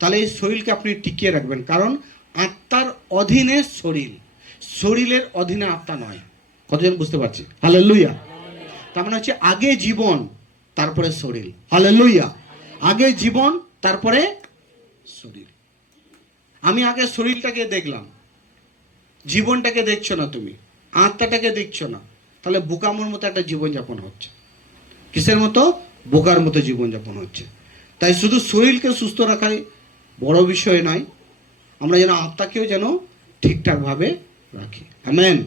তাহলে এই শরীরকে আপনি টিকিয়ে রাখবেন, কারণ আত্মার অধীনে শরীর, শরীরের অধীনে আত্মা নয়। কতজন বুঝতে পারছি? হালেলুয়া। তার মানে হচ্ছে আগে জীবন, তারপরে শরীর। হালেলুয়া। আগে জীবন, তারপরে শরীর। আমি আগে শরীরটাকে দেখলাম, জীবনটাকে দেখছো না, তুমি আত্মাটাকে দেখছো না, তাহলে বোকামোর মতো একটা জীবনযাপন হচ্ছে। কিসের মতো? বোকার মতো জীবনযাপন হচ্ছে। তাই শুধু শরীরকে সুস্থ রাখাই বড় বিষয় নয়, আমরা যেন আত্মাকেও যেন ঠিকঠাকভাবে রাখি। আমেন।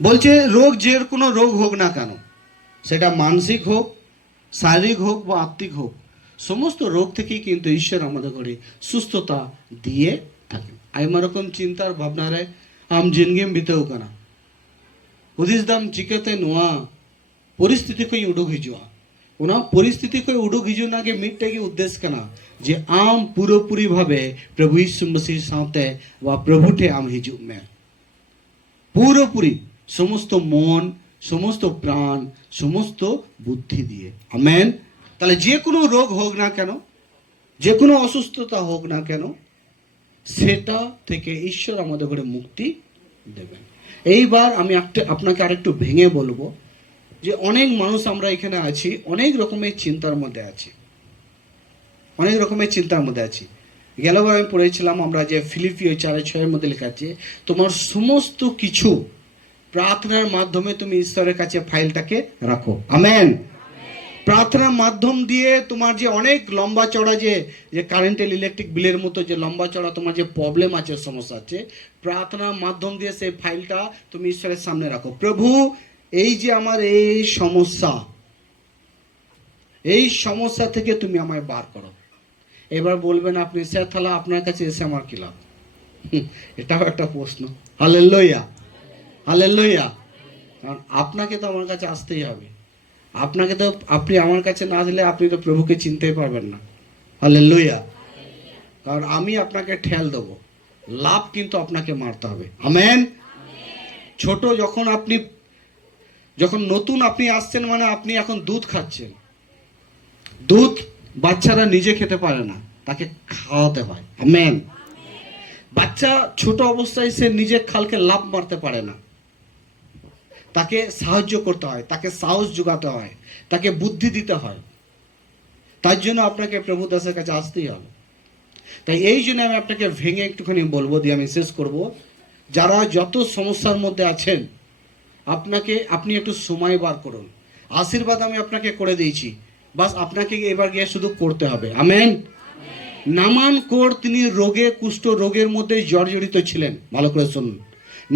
বলছে রোগ, যে কোনো রোগ হোক না কেন, সেটা মানসিক হোক, শারীরিক হোক বা আত্মিক হোক, সমস্ত রোগ থেকেই কিন্তু ঈশ্বর আমাদের করে সুস্থতা দিয়ে থাকেন। আইমা রকম চিন্তার ভাবনারে আম জিंदगी बितेव कना उदिस दाम चिकते नुआ परिस्थिति को उडुक हिजुआ ओना परिस्थिति को उडुक हिजु ना के मिट्टे के उद्देश्य कना जे आम पूरी भावे प्रभु यीशु मसीह साथे वा प्रभुटे आम हिजु में पूरी समस्त मन, समस्त प्राण, समस्त बुद्धि दिए। आमेन। তাহলে যে কোনো রোগ হোক না কেন, যে কোনো অসুস্থতা হোক না কেন, সেটা থেকে ঈশ্বর আমাদের করে মুক্তি দেবেন। এইবার আমি আপনাকে আরেকটু ভেঙে বলবো যে অনেক মানুষ আমরা এখানে আছি, অনেক রকমের চিন্তার মধ্যে আছি, অনেক রকমের চিন্তার মধ্যে আছি। গেলবার আমি পড়েছিলাম আমরা যে ফিলিপিও 4:6 মধ্যে লেখা আছে, তোমার সমস্ত কিছু প্রার্থনার মাধ্যমে তুমি ঈশ্বরের কাছে ফাইলটাকে রাখো। আমেন। প্রার্থনার মাধ্যম দিয়ে তোমার যে অনেক লম্বা চড়া যে কারেন্টের ইলেকট্রিক বিলের মতো যে লম্বা চড়া তোমার যে প্রবলেম আছে, সমস্যা আছে, প্রার্থনার মাধ্যম দিয়ে সেই ফাইলটা তুমি ঈশ্বরের সামনে রাখো। প্রভু, এই যে আমার এই সমস্যা থেকে তুমি আমায় বার করো। এবার বলবেন আপনি, স্যার তাহলে আপনার কাছে এসে আমার কি লাভ? এটাও একটা প্রশ্ন। Hallelujah, hallelujah. কারণ আপনাকে তো আমার কাছে আসতেই হবে, আপনাকে তো, আপনি আমার কাছে না দিলে আপনি তো প্রভুকে চিনতেই পারবেন না। হালেলুয়া। কারণ আমি আপনাকে ঠেল দেবো, লাভ কিন্তু আপনাকে মারতে হবে। আমেন। ছোট যখন নতুন আপনি আসছেন, মানে আপনি এখন দুধ খাচ্ছেন, দুধ বাচ্চারা নিজে খেতে পারে না, তাকে খাওয়াতে হয়। আমেন। বাচ্চা ছোট অবস্থায় সে নিজে খালকে লাভ মারতে পারে না, তাকে সাহায্য করতে হয়, তাকে সাহস যোগাতে হয়, তাকে বুদ্ধি দিতে হয়। তার জন্য আপনাকে প্রভু দাসের কাছে আসতেই হবে। তাই এই জন্য আমি আপনাকে ভেঙে একটুখানি বলবো, দিয়ে আমি শেষ করব। যারা যত সমস্যার মধ্যে আছেন, আপনি একটু সময় বার করুন। আশীর্বাদ আমি আপনাকে করে দিয়েছি, বাস আপনাকে এবার গিয়ে শুধু করতে হবে। আমেন। নামান কোর তিনি কুষ্ঠ রোগের মধ্যে জর্জরিত ছিলেন। ভালো করে শুনুন।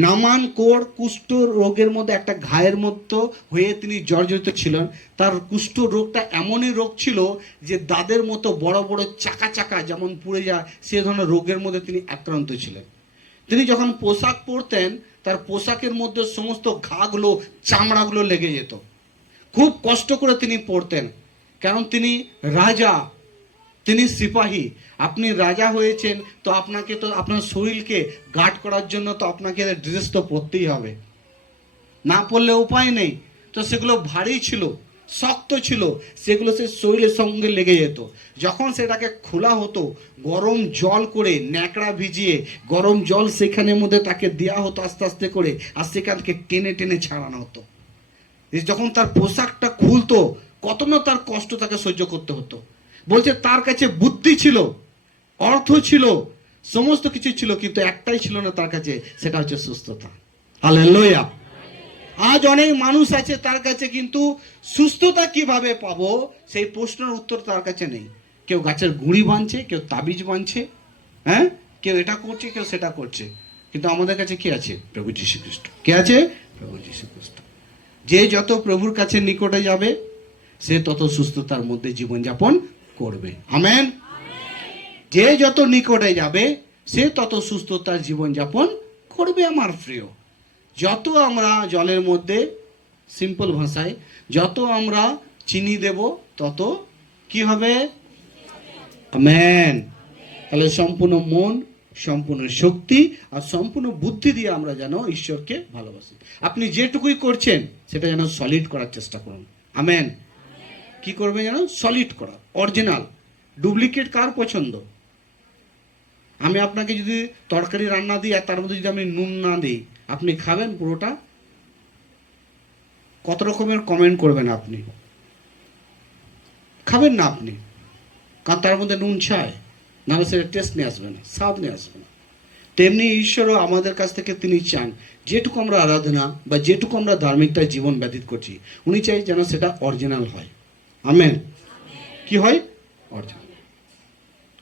নামান কোর কুষ্ঠ রোগের মধ্যে একটা ঘায়ের মতো হয়ে তিনি জর্জরিত ছিলেন। তার কুষ্ঠ রোগটা এমনই রোগ ছিল যে দাদের মতো বড় বড় চাকা যেমন পুড়ে যায়, সে ধরনের রোগের মধ্যে তিনি আক্রান্ত ছিলেন। তিনি যখন পোশাক পরতেন, তার পোশাকের মধ্যে সমস্ত ঘাগুলো, চামড়াগুলো লেগে যেত। খুব কষ্ট করে তিনি পরতেন, কারণ তিনি রাজা, তিনি সিপাহী। আপনি রাজা হয়েছেন, তো আপনাকে তো আপনার শরীরকে গার্ড করার জন্য তো আপনাকে ড্রেস তো পরতেই হবে, না পরলে উপায় নেই। তো সেগুলো ভারী ছিল, শক্ত ছিল, সেগুলো সে শরীরের সঙ্গে লেগে যেত। যখন সেটাকে খোলা হতো, গরম জল করে ন্যাকড়া ভিজিয়ে গরম জল সেখানের মধ্যে তাকে দেওয়া হতো আস্তে আস্তে করে, আর সেখান থেকে টেনে টেনে ছাড়ানো হতো। যখন তার পোশাকটা খুলতো, কত না তার কষ্ট তাকে সহ্য করতে হতো। বলছে তার কাছে বুদ্ধি ছিল, অর্থ ছিল, সমস্ত কিছু ছিল, কিন্তু একটাই ছিল না তার কাছে, সেটা হচ্ছে সুস্থতা। হালেলুয়া। আজ অনেক মানুষ আছে তার কাছে কিন্তু সুস্থতা কিভাবে পাবো সেই প্রশ্নের উত্তর তার কাছে নেই। কেউ গাছের গুঁড়ি বাঁধছে, কেউ তাবিজ বাঁধছে, হ্যাঁ, কেউ এটা করছে, কেউ সেটা করছে। কিন্তু আমাদের কাছে কি আছে? প্রভু যীশু খ্রিস্ট। কে আছে? প্রভু যীশু খ্রিস্ট। যে যত প্রভুর কাছে নিকটে যাবে সে তত সুস্থতার মধ্যে জীবনযাপন করবে। আমেন। যে যত নিকটে যাবে সে তত সুস্থতার জীবনযাপন করবে। আমার প্রিয়, যত আমরা জলের মধ্যে, সিম্পল ভাষায়, যত আমরা চিনি দেব তত কি হবে? আমেন। তাহলে সম্পূর্ণ মন, সম্পূর্ণ শক্তি আর সম্পূর্ণ বুদ্ধি দিয়ে আমরা যেন ঈশ্বরকে ভালোবাসি। আপনি যেটুকুই করছেন সেটা যেন সলিড করার চেষ্টা করুন। আমেন। কি করবে? যেন সলিড করা, অরিজিনাল। ডুপ্লিকেট কার পছন্দ? আমি আপনাকে যদি তরকারি রান্না দিই আর তার মধ্যে যদি আমি নুন না দিই, আপনি খাবেন পুরোটা? কত রকমের কমেন্ট করবেন আপনি, খাবেন না আপনি, কারণ তার মধ্যে নুন চায়, নাহলে সেটা টেস্ট নিয়ে আসবে না, স্বাদ নিয়ে আসবে না। তেমনি ঈশ্বরও আমাদের কাছ থেকে তিনি চান যেটুকু আমরা আরাধনা বা যেটুকু আমরা ধার্মিকতায় জীবন ব্যতীত করছি, উনি চাই যেন সেটা অরিজিনাল হয়। আমেন। কি হয়? অরিজিনাল।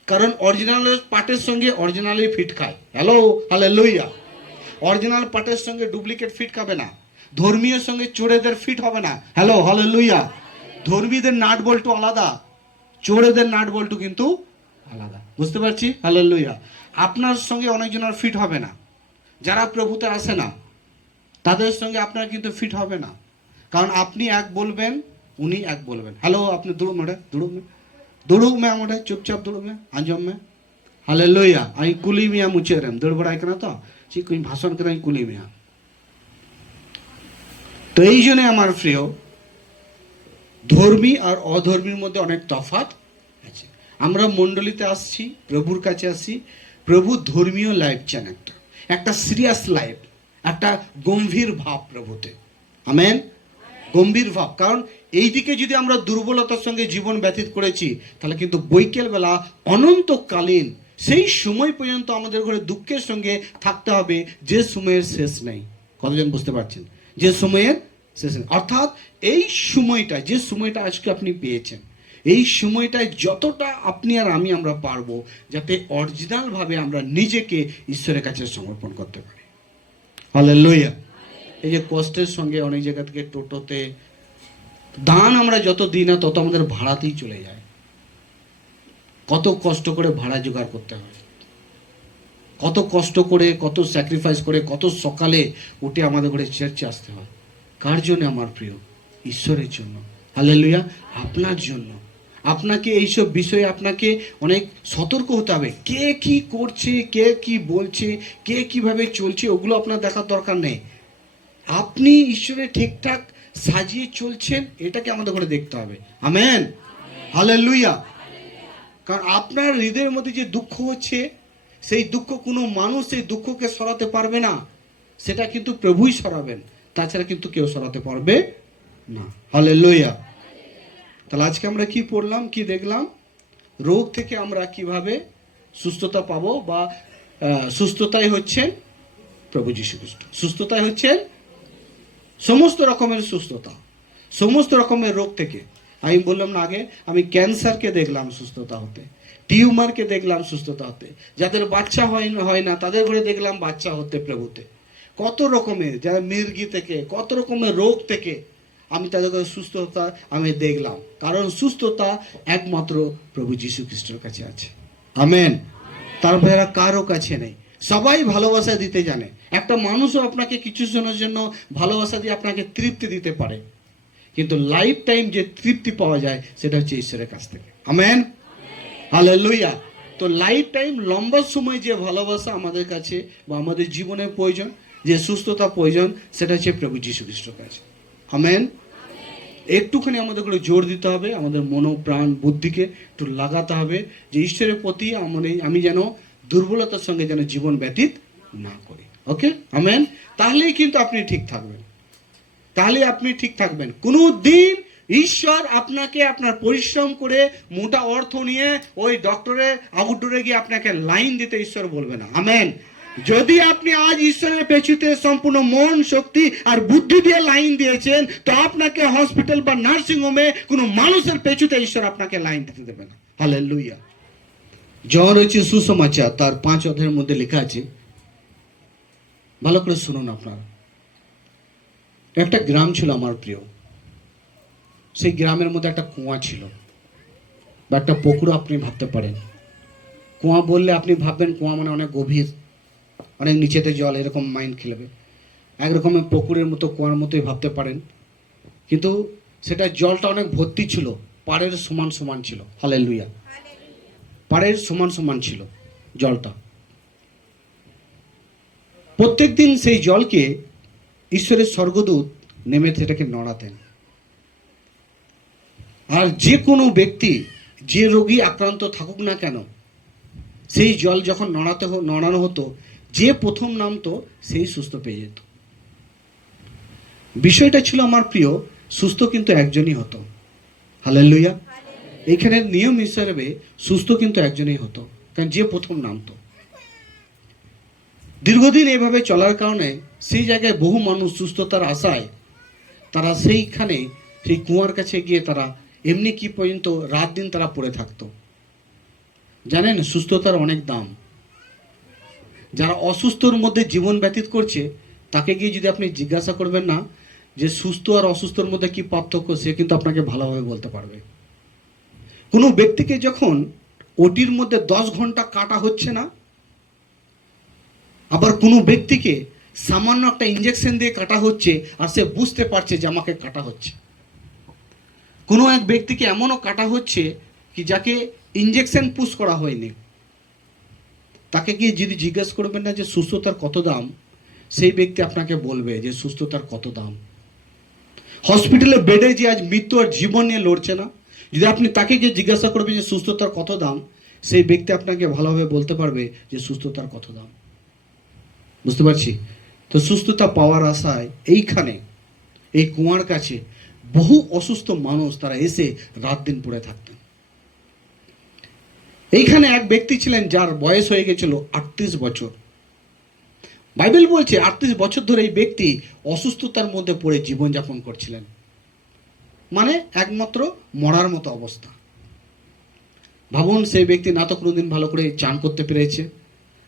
কারণ অরিজিনাল পার্টের সঙ্গে অরিজিনালি ফিট খায়। Hello, hallelujah. অরিজিনাল পার্টের সঙ্গে ডুপ্লিকেট ফিট খাবে না। ধর্মীয় সঙ্গে চোরেদের ফিট হবে না। Hello, hallelujah. ধর্মীদের নাট বল্টু আলাদা, চোরেদের নাট বল্টু কিন্তু আলাদা। বুঝতে পারছি? হালেলুয়া। আপনার সঙ্গে অনেকজনের ফিট হবে না, যারা প্রভুতে আসে না তাদের সঙ্গে আপনার কিন্তু ফিট হবে না, কারণ আপনি এক বলবেন, উনি এক বলবেন। হ্যালো, আপনি দুড়ুক মেটে, दुड़ूक में मोटे चुपचाप दुड़ूक में आंजम में हालेलुया। आई कुली मिया मुचे रेम दौड़ बड़ाई करना तो ची कोई भाषण करें कुली मिया। तो এই জন্য আমার প্রিয়, ধর্মী আর অধর্মীর মধ্যে অনেক তফাৎ আছে। আমরা মণ্ডলীতে আসছি, প্রভুর কাছে আসছি, প্রভু ধর্মীয় লাইফ চান, একটা সিরিয়াস লাইফ, একটা গম্ভীর ভাব প্রভুতে। আমেন। গম্ভীর ভাব। কারণ এই দিকে যদি আমরা দুর্বলতার সঙ্গে জীবন ব্যতীত করেছি, তাহলে কিন্তু বৈকালবেলা অনন্তকালীন সেই সময় পর্যন্ত আমাদের ঘরে দুঃখের সঙ্গে থাকতে হবে, যে সময়ের শেষ নেই। কতজন বুঝতে পারছেন? যে সময়ের শেষ নেই। অর্থাৎ এই সময়টা, যে সময়টা আজকে আপনি পেয়েছেন, এই সময়টায় যতটা আপনি আর আমরা পারবো যাতে অরিজিনালভাবে আমরা নিজেকে ঈশ্বরের কাছে সমর্পণ করতে পারি। হালেলুয়া। এই যে কষ্টের সঙ্গে অনেক জায়গা থেকে টোটোতে দান আমরা যত দিই না তত আমাদের ভাড়াতেই চলে যায়। কত কষ্ট করে ভাড়া জোগাড় করতে হয়, কত কষ্ট করে, কত স্যাক্রিফাইস করে, কত সকালে উঠে আমাদের ঘরে চার্চে আসতে হয়। কার জন্য আমার প্রিয়? ঈশ্বরের জন্য। হালেলুয়া। আপনার জন্য। আপনাকে এইসব বিষয়ে আপনাকে অনেক সতর্ক হতে হবে। কে কি করছে, কে কি বলছে, কে কিভাবে চলছে, ওগুলো আপনার দেখার দরকার নেই। আপনি ঈশ্বরে ঠিকঠাক সাজিয়ে চলছেন, এটাকে আমাদের করে দেখতে হবে। আমেন। হালেলুয়া। কারণ আপনার হৃদয়ের মধ্যে যে দুঃখ হচ্ছে, সেই দুঃখ কোনো মানুষ সেই দুঃখকে সরাতে পারবে না, সেটা কিন্তু প্রভুই সরাবেন, তাছাড়া কিন্তু কেউ সরাতে পারবে না। হালেলুয়া। তাহলে আজকে আমরা কি পড়লাম, কি দেখলাম? রোগ থেকে আমরা কিভাবে সুস্থতা পাবো, বা সুস্থতাই হচ্ছেন প্রভু যীশু খ্রিস্ট। সুস্থতাই হচ্ছেন সমস্ত রকমের সুস্থতা, সমস্ত রকমের রোগ থেকে। আমি বললাম না আগে, আমি ক্যান্সারকে দেখলাম সুস্থতা হতে, টিউমারকে দেখলাম সুস্থতা হতে, যাদের বাচ্চা হয় না তাদের ঘরে দেখলাম বাচ্চা হতে প্রভুতে। কত রকমের, যারা মির্গি থেকে, কত রকমের রোগ থেকে আমি তাদের সুস্থতা আমি দেখলাম। কারণ সুস্থতা একমাত্র প্রভু যীশু খ্রিস্টের কাছে আছে। আমেন। তারপরে কারো কাছে নেই। সবাই ভালোবাসা দিতে জানে। একটা মানুষও আপনাকে কিছু জনের জন্য ভালোবাসা দিয়ে আপনাকে তৃপ্তি দিতে পারে, কিন্তু লাইফ টাইম যে তৃপ্তি পাওয়া যায় সেটা হচ্ছে ঈশ্বরের কাছ থেকে। আমেন। হালেলুয়া। তো লাইফ টাইম, লম্বা সময় যে ভালোবাসা আমাদের কাছে বা আমাদের জীবনে প্রয়োজন, যে সুস্থতা প্রয়োজন, সেটা হচ্ছে প্রভু যীশু খ্রিস্টের কাছে। আমেন। একটুখানি আমাদের করে জোর দিতে হবে, আমাদের মন প্রাণ বুদ্ধিকে একটু লাগাতে হবে যে ঈশ্বরের প্রতি আমি যেন দুর্বলতার সঙ্গে যেন জীবন ব্যতীত না করি। ওকে। আমেন। তাহলেই কিন্তু আপনি ঠিক থাকবেন, তাহলে আপনি ঠিক থাকবেন। কোনো দিন ঈশ্বর আপনাকে আপনার পরিশ্রম করে মোটা অর্থ নিয়ে ওই ডক্টরের আউটডোরে গিয়ে আপনাকে লাইন দিতে ঈশ্বর বলবে না। আমেন। যদি আপনি আজ ঈশ্বরের পেছুতে সম্পূর্ণ মন, শক্তি আর বুদ্ধি দিয়ে লাইন দিয়েছেন, তো আপনাকে হসপিটাল বা নার্সিং হোমে কোনো মানুষের পেছুতে ঈশ্বর আপনাকে লাইন দিতে দেবে না। হালেলুয়া। জন হচ্ছে সুসমাচার, তার 5 অধ্যায়ের মধ্যে লেখা আছে, ভালো করে শুনুন আপনারা। একটা গ্রাম ছিল আমার প্রিয়, সেই গ্রামের মধ্যে একটা কুয়া ছিল বা একটা পুকুর আপনি ভাবতে পারেন। কুয়া বললে আপনি ভাববেন কুয়া মানে অনেক গভীর, অনেক নিচেতে জল, এরকম মাইন্ড খেলবে। একরকমের পুকুরের মতো, কুয়ার মতোই ভাবতে পারেন, কিন্তু সেটা জলটা অনেক ভর্তি ছিল, পাড়ের সমান সমান ছিল। হালেলুয়া। পাড়ের সমান সমান ছিল জলটা। প্রত্যেক দিন সেই জলকে ঈশ্বরের স্বর্গদূত নেমে সেটাকে নড়াতেন। আর যে কোনো ব্যক্তি, যে রোগী আক্রান্ত থাকুক না কেন, সেই জল যখন নড়ানো হতো, যে প্রথম নামতো সেই সুস্থ পেয়ে যেত। বিষয়টা ছিল আমার প্রিয়, সুস্থ কিন্তু একজনই হতো। হালেলুয়া। এখানে নিয়ম হিসাবে সুস্থ কিন্তু একজনই হতো, কারণ যে প্রথম নামতো। দীর্ঘদিন এভাবে চলার কারণে সেই জায়গায় বহু মানুষ সুস্থতার আশায় তারা সেইখানে, সেই কুয়ার কাছে গিয়ে তারা এমনি কি পর্যন্ত রাত দিন তারা পড়ে থাকতো। জানেন, সুস্থতার অনেক দাম। যারা অসুস্থর মধ্যে জীবন ব্যতীত করছে, তাকে গিয়ে যদি আপনি জিজ্ঞাসা করবেন না যে সুস্থ আর অসুস্থর মধ্যে কি পার্থক্য, সে কিন্তু আপনাকে ভালোভাবে বলতে পারবে। কোনো ব্যক্তিকে যখন ওটির মধ্যে 10 ঘন্টা কাটা হচ্ছে না, আবার কোনো ব্যক্তিকে সামান্য একটা ইঞ্জেকশন দিয়ে কাটা হচ্ছে আর সে বুঝতে পারছে যে আমাকে কাটা হচ্ছে। কোনো এক ব্যক্তিকে এমনও কাটা হচ্ছে কি যাকে ইঞ্জেকশন পুশ করা হয়নি, তাকে গিয়ে যদি জিজ্ঞেস করবেন না যে সুস্থতার কত দাম, সেই ব্যক্তি আপনাকে বলবে যে সুস্থতার কত দাম। হসপিটালে বেডে যে আজ মৃত্যু আর জীবন নিয়ে লড়ছে না, যদি আপনি তাকে গিয়ে জিজ্ঞাসা করবেন যে সুস্থতার কত দাম, সেই ব্যক্তি আপনাকে ভালোভাবে বলতে পারবে যে সুস্থতার কত দাম। বুঝতে পারছি তো? সুস্থতা পাওয়ার আশায় এইখানে, এই কুয়ার কাছে বহু অসুস্থ মানুষ তারা এসে রাত দিন পড়ে থাকতেন। এইখানে এক ব্যক্তি ছিলেন যার বয়স হয়ে গেছিল 38 বছর। বাইবেল বলছে 38 বছর ধরে এই ব্যক্তি অসুস্থতার মধ্যে পড়ে জীবনযাপন করছিলেন, মানে একমাত্র মরার মতো অবস্থা। ভাবুন, সেই ব্যক্তি না তো কোনোদিন ভালো করে চান করতে পেরেছে,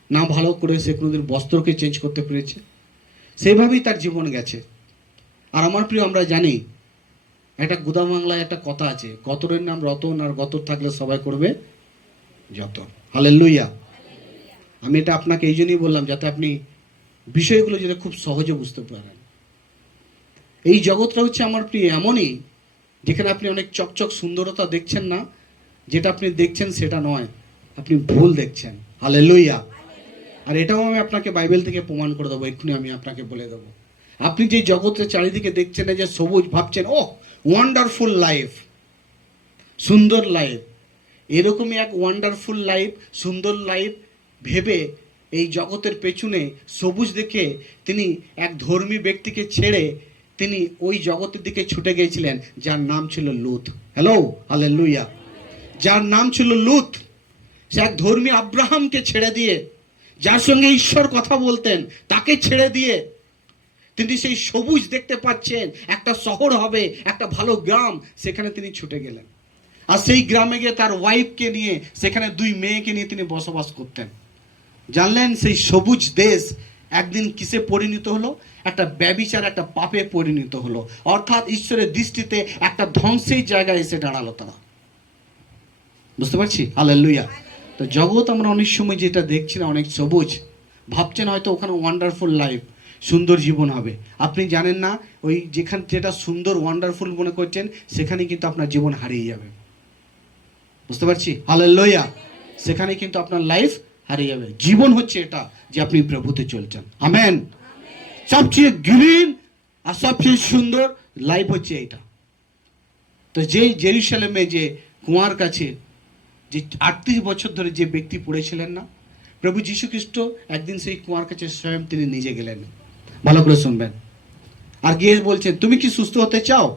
না ভালো করে সে কোনোদিন বস্ত্রকে চেঞ্জ করতে পেরেছে, সেভাবেই তার জীবন গেছে। আর আমার প্রিয়, আমরা জানি একটা গুদা বাংলায় একটা কথা আছে, গতরের নাম রতন, আর গতর থাকলে সবাই করবে যতন। হালেলুয়া। আমি এটা আপনাকে এই জন্যই বললাম যাতে আপনি বিষয়গুলো যেটা খুব সহজে বুঝতে পারেন। এই জগৎটা হচ্ছে আমার প্রিয় এমনই, যেখানে আপনি অনেক চকচক সুন্দরতা দেখছেন না, যেটা আপনি দেখছেন সেটা নয়, আপনি ভুল দেখছেন। হালেলুয়া। আর এটাও আমি আপনাকে বাইবেল থেকে প্রমাণ করে দেবো, এক্ষুনি আমি আপনাকে বলে দেবো। আপনি যে জগতের চারিদিকে দেখছেন যে সবুজ, ভাবছেন ও ওয়ান্ডারফুল লাইফ, সুন্দর লাইফ, এরকমই এক ওয়ান্ডারফুল লাইফ, সুন্দর লাইফ ভেবে এই জগতের পেছনে সবুজ দেখে তিনি এক ধর্মী ব্যক্তিকে ছেড়ে তিনি ওই জগতের দিকে ছুটে গিয়েছিলেন, যার নাম ছিল লূত। Hello, hallelujah. যার নাম ছিল লূত, সে এক ধর্মী আব্রাহামকে ছেড়ে দিয়ে, যার সঙ্গে ঈশ্বর কথা বলতেন, তাকে ছেড়ে দিয়ে তিনি সেই সবুজ দেখতে পাচ্ছেন, একটা শহর হবে, একটা ভালো গ্রাম, সেখানে তিনি ছুটে গেলেন। আর সেই গ্রামে গিয়ে তার ওয়াইফকে নিয়ে, সেখানে 2 মেয়েকে নিয়ে তিনি বসবাস করতেন। জানলেন সেই সবুজ দেশ একদিন কিসে পরিণত হলো? একটা ব্যভিচার, একটা পাপে পরিণত হলো। অর্থাৎ ঈশ্বরের দৃষ্টিতে একটা ধ্বংসের জায়গায় এসে দাঁড়ালো তারা। বুঝতে পারছি? হালেলুয়া। তো জগৎ আমরা অনেক সময় যেটা দেখছি না, অনেক সবুজ, ভাবছেন হয়তো ওখানে ওয়ান্ডারফুল লাইফ, সুন্দর জীবন হবে। আপনি জানেন না, ওই যেখানে যেটা সুন্দর ওয়ান্ডারফুল মনে করছেন, সেখানে কিন্তু আপনার জীবন হারিয়ে যাবে। বুঝতে পারছি? হালেলুয়া। সেখানে কিন্তু আপনার লাইফ হারিয়ে যাবে। জীবন হচ্ছে এটা যে আপনি প্রভুতে চলছেন। আমেন। সবচেয়ে গ্রিন আর সবচেয়ে সুন্দর লাইফ হচ্ছে এটা। তো যে জেরুজালেমে যে কুয়ার কাছে যে 38 বছর ধরে যে ব্যক্তি পড়েছিলেন না, প্রভু যীশু খ্রিস্ট একদিন সেই কুয়ার কাছে স্বয়ং তিনি নিজে গেলেন। ভালো করে শুনবেন। আর গিয়ে বলছেন, তুমি কি সুস্থ হতে চাও?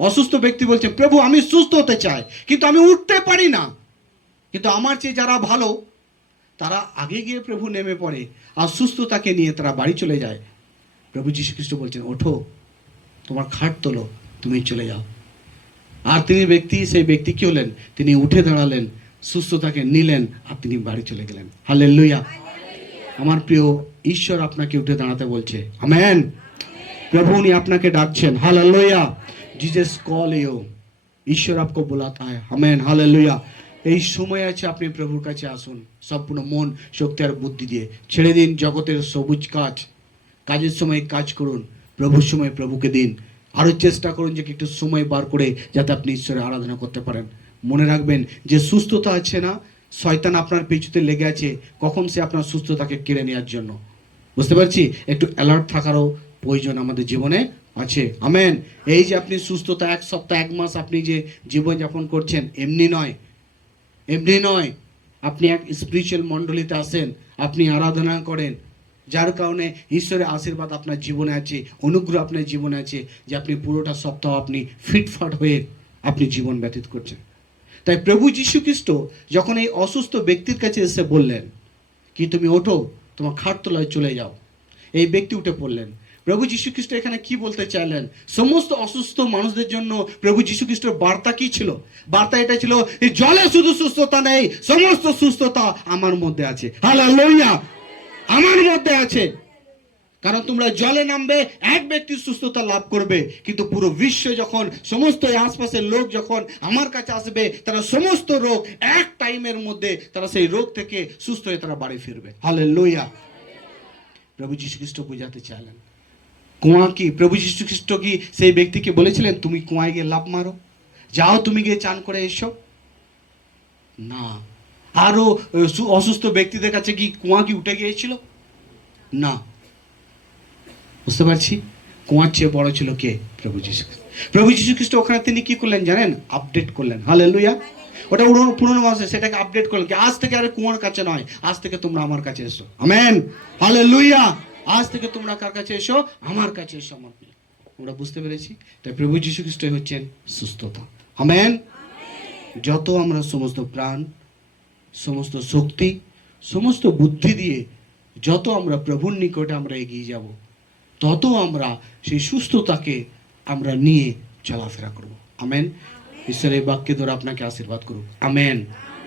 অসুস্থ ব্যক্তি বলছেন, প্রভু আমি সুস্থ হতে চাই, কিন্তু আমি উঠতে পারি না। কিন্তু আমার চেয়ে যারা ভালো, তারা আগে গিয়ে প্রভু নেমে পড়ে আর সুস্থতাকে নিয়ে তারা বাড়ি চলে যায়। প্রভু যীশু খ্রিস্ট বলছেন, ওঠো, তোমার খাট তোলো, তুমি চলে যাও। আর সেই ব্যক্তি কি হলেন? তিনি উঠে দাঁড়ালেন, সুস্থতাকে নিলেন, আর তিনি বাড়ি চলে গেলেন। হালেলুয়া। আমার প্রিয়, ঈশ্বর আপনাকে উঠে দাঁড়াতে বলছে। আমেন। प्रभु ने আপনাকে ডাকছেন। हालेलुया। Jesus call you. ঈশ্বর आपको बुलाता है। आमेन। हालेलुया। এই সময় আছে, আপনি প্রভুর কাছে আসুন সম্পূর্ণ মন, শক্তি আর বুদ্ধি দিয়ে। ছেড়ে দিন জগতের সবুজ কাজ। কাজের সময় কাজ করুন, প্রভুর সময় প্রভুকে দিন। আরও চেষ্টা করুন যে একটু সময় বার করে যাতে আপনি ঈশ্বরের আরাধনা করতে পারেন। মনে রাখবেন যে সুস্থতা আছে না, শয়তান আপনার পিছুতে লেগে আছে কখন সে আপনার সুস্থতাকে কেড়ে নেওয়ার জন্য। বুঝতে পারছি? একটু অ্যালার্ট থাকারও প্রয়োজন আমাদের জীবনে আছে। আমেন। এই যে আপনি সুস্থতা, এক সপ্তাহ, এক মাস আপনি যে জীবনযাপন করছেন, এমনি নয়, এমনি নয়। আপনি এক স্পিরিচুয়াল মণ্ডলীতে আসেন, আপনি আরাধনা করেন, যার কারণে ঈশ্বরের আশীর্বাদ আপনার জীবনে আছে, অনুগ্রহ আপনার জীবনে আছে, যে আপনি পুরোটা সপ্তাহ আপনি ফিটফাট হয়ে আপনি জীবন ব্যতীত করছেন। তাই প্রভু যীশু খ্রিস্ট যখন এই অসুস্থ ব্যক্তির কাছে এসে বললেন কি তুমি ওঠো, তোমার খাট তলায় চলে যাও, এই ব্যক্তি উঠে পড়লেন। প্রভু যীশু খ্রিস্ট এখানে কি বলতে চাইলেন? সমস্ত অসুস্থ মানুষদের জন্য প্রভু যীশু খ্রিস্টের বার্তা কি ছিল? বার্তা এটা ছিল, এই জলে শুধু সুস্থতা নেই, সমস্ত সুস্থতা আমার মধ্যে আছে। হালেলুয়া। আমার মধ্যে আছে। কারণ তোমরা জলে নামবে, এক ব্যক্তি সুস্থতা লাভ করবে, কিন্তু পুরো বিশ্ব যখন, সমস্ত আশপাশের লোক যখন আমার কাছে আসবে, তারা সমস্ত রোগ এক টাইমের মধ্যে তারা সেই রোগ থেকে সুস্থ হয়ে তারা বাড়ি ফিরবে। হালেলুয়া। প্রভু যীশু খ্রিস্ট বোঝাতে চাইলেন কুয়া কি? প্রভু যীশু খ্রিস্ট কি সেই ব্যক্তিকে বলেছিলেন তুমি কুয়ায় গিয়ে লাফ মারো, যাও তুমি গিয়ে চান করে এসো? না। আরো অসুস্থ ব্যক্তিদের কাছে কি কুয়া কি উঠে গিয়েছিল? না। বুঝতে পারছি? কুয়ার চেয়ে বড় ছিল কে? প্রভু যীশু খ্রিস্ট। প্রভু যীশু খ্রিস্ট ওখানে তিনি কি করলেন জানেন? আপডেট করলেন। হালেলুয়া। ওটা পুরনো মাসে সেটাকে আপডেট করলেন কি আজ থেকে আর কুয়ার কাছে নয়, আজ থেকে তোমরা আমার কাছে এসো। আমেন। হালেলুয়া। আজ থেকে তোমরা কার কাছে এসো? আমার কাছে এসো। আমার প্রিয়, আমরা বুঝতে পেরেছি? তাই প্রভু যীশু খ্রিস্ট হচ্ছেন সুস্থতা। আমেন। যত আমরা সমস্ত প্রাণ, সমস্ত শক্তি, সমস্ত বুদ্ধি দিয়ে যত আমরা প্রভুর নিকটে আমরা এগিয়ে যাব, তত আমরা সেই সুস্থতাকে আমরা নিয়ে চলাফেরা করব। আমেন। ঈশ্বরের বাক্যে দ্বারা আপনাকে আশীর্বাদ করুক। আমেন।